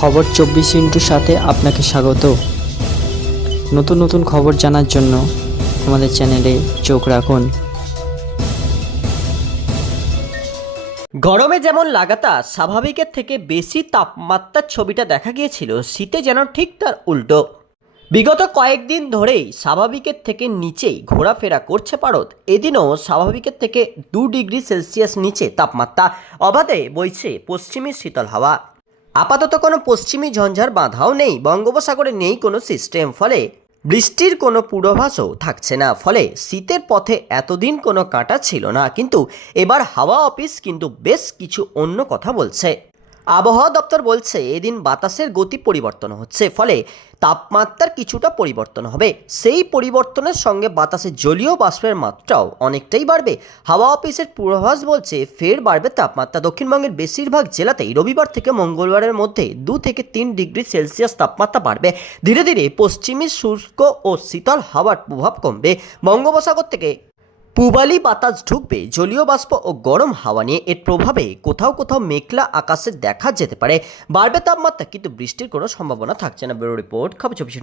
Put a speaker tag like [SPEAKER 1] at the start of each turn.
[SPEAKER 1] খবর চব্বিশ ইন্টুর সাথে আপনাকে স্বাগত। নতুন নতুন খবর জানার জন্য আমাদের চ্যানেলে চোখ রাখুন।
[SPEAKER 2] গরমে যেমন লাগাতার, স্বাভাবিকের থেকে বেশি তাপমাত্রার ছবিটা দেখা গিয়েছিল, শীতে যেন ঠিক তার উল্টো। বিগত কয়েকদিন ধরেই স্বাভাবিকের থেকে নিচেই ঘোরাফেরা করছে পারদ। এদিনও স্বাভাবিকের থেকে দু ডিগ্রি সেলসিয়াস নিচে তাপমাত্রা। অবাধে বইছে পশ্চিমী শীতল হাওয়া। আপাতত কোনো পশ্চিমী ঝঞ্ঝার বাঁধাও নেই, বঙ্গোপসাগরে নেই কোনো সিস্টেম, ফলে বৃষ্টির কোনো পূর্বাভাসও থাকছে না, ফলে শীতের পথে এতদিন কোনো কাঁটা ছিল না। কিন্তু এবার হাওয়া অফিস কিন্তু বেশ কিছু অন্য কথা বলছে। আবহাওয়া দপ্তর বলছে, এদিন বাতাসের গতি পরিবর্তন হচ্ছে, ফলে তাপমাত্রার কিছুটা পরিবর্তন হবে। সেই পরিবর্তনের সঙ্গে বাতাসে জলীয় বাষ্পের মাত্রাও অনেকটাই বাড়বে। হাওয়া অফিসের পূর্বাভাস বলছে, ফের বাড়বে তাপমাত্রা। দক্ষিণবঙ্গের বেশিরভাগ জেলাতেই রবিবার থেকে মঙ্গলবারের মধ্যে দু থেকে তিন ডিগ্রি সেলসিয়াস তাপমাত্রা বাড়বে। ধীরে ধীরে পশ্চিমী শুষ্ক ও শীতল হাওয়ার প্রভাব কমবে। বঙ্গোপসাগর থেকে পূবালি বাতাস ঢুকবে, জলীয় বাষ্প ও গরম হাওয়া নিয়ে এর প্রভাবে কোথাও কোথাও মেঘলা আকাশে দেখা যেতে পারে। বাড়বে তাপমাত্রা, কিন্তু বৃষ্টির কোনো সম্ভাবনা থাকছে না। ব্যুরো রিপোর্ট, খবর চব্বিশ